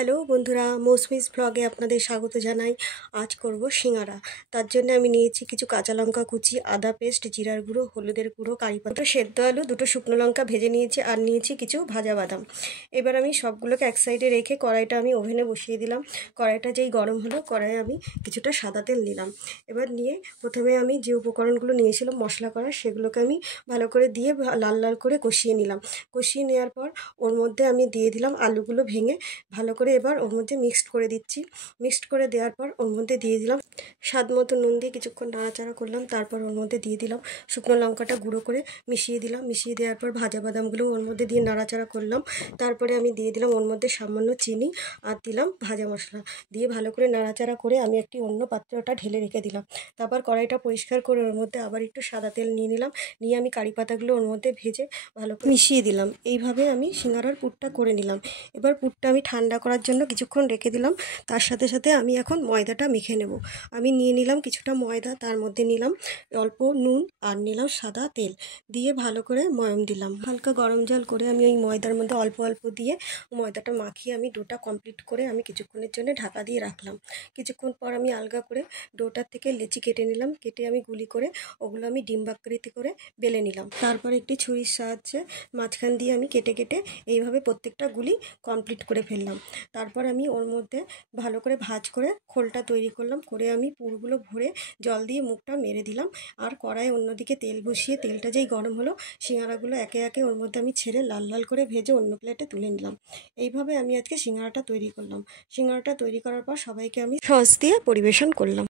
Hello বন্ধুরা, মৌসুমিস ব্লগে আপনাদের স্বাগত জানাই। আজ করব সিঙ্গারা। তার জন্য আমি নিয়েছি কিছু কাঁচা লঙ্কা কুচি, আদা পেস্ট, জিরার গুঁড়ো, হলুদের গুঁড়ো, কারি পাতা, দুটো সেদ্ধ আলু, দুটো শুকনো লঙ্কা ভেজে নিয়েছি, আর নিয়েছি কিছু ভাজা বাদাম। এবার আমি সবগুলোকে এক সাইডে রেখে কড়াইটা আমি ওভেনে বসিয়ে দিলাম। কড়াইটা যেই গরম হলো, কড়াইয়ে আমি কিছুটা সাদা তেল নিলাম। এবার নিয়ে প্রথমে আমি যে উপকরণগুলো নিয়েছিলাম মশলা করার, সেগুলোকে আমি ভালো করে দিয়ে লাল লাল করে কষিয়ে নিলাম। কষিয়ে নেওয়ার পর ওর মধ্যে আমি দিয়ে দিলাম আলুগুলো ভেঙে, ভালো করে এবার ওর মধ্যে মিক্সড করে দিচ্ছি। মিক্সড করে দেওয়ার পর ওর মধ্যে দিয়ে দিলাম স্বাদ মতো নুন, দিয়ে কিছুক্ষণ নাড়াচাড়া করলাম। তারপর ওর মধ্যে দিয়ে দিলাম শুকনো লঙ্কাটা গুঁড়ো করে মিশিয়ে দিলাম। মিশিয়ে দেওয়ার পর ভাজা বাদামগুলো ওর মধ্যে দিয়ে নাড়াচাড়া করলাম। তারপরে আমি দিয়ে দিলাম ওর মধ্যে সামান্য চিনি, আর দিলাম ভাজা মশলা। দিয়ে ভালো করে নাড়াচাড়া করে আমি একটি অন্য পাত্রটা ঢেলে রেখে দিলাম। তারপর কড়াইটা পরিষ্কার করে ওর মধ্যে আবার একটু সাদা তেল নিয়ে নিলাম। নিয়ে আমি কারি পাতাগুলো ওর মধ্যে ভেজে ভালো করে মিশিয়ে দিলাম। এইভাবে আমি সিঙ্গারার পুরটা করে নিলাম। এবার পুরটা আমি ঠান্ডা করার জন্য কিছুক্ষণ রেখে দিলাম। তার সাথে সাথে আমি এখন ময়দাটা মেখে নেব। আমি নিয়ে নিলাম কিছুটা ময়দা, তার মধ্যে নিলাম অল্প নুন, আর নিলাম সাদা তেল, দিয়ে ভালো করে ময়ম দিলাম। হালকা গরম জল করে আমি ওই ময়দার মধ্যে অল্প অল্প দিয়ে ময়দাটা মাখিয়ে আমি ডোটা কমপ্লিট করে আমি কিছুক্ষণের জন্য ঢাকা দিয়ে রাখলাম। কিছুক্ষণ পর আমি আলগা করে ডোটার থেকে লেচি কেটে নিলাম। কেটে আমি গুলি করে ওগুলো আমি ডিম্বাকৃতি করে বেলে নিলাম। তারপর একটি ছুরির সাহায্যে মাঝখান দিয়ে আমি কেটে কেটে এইভাবে প্রত্যেকটা গুলি কমপ্লিট করে ফেললাম। তারপর আমি ওর মধ্যে ভালো করে ভাঁজ করে খোলটা তৈরি করলাম। করে আমি পুরগুলো ভরে জল দিয়ে মুখটা মেরে দিলাম। আর কড়াইয়ে অন্যদিকে তেল বসিয়ে, তেলটা যেই গরম হলো, সিঙ্গারাগুলো একে একে ওর মধ্যে আমি ছেড়ে লাল লাল করে ভেজে অন্য প্লেটে তুলে নিলাম। এইভাবে আমি আজকে সিঙ্গারাটা তৈরি করলাম। সিঙ্গারাটা তৈরি করার পর সবাইকে আমি সস দিয়ে পরিবেশন করলাম।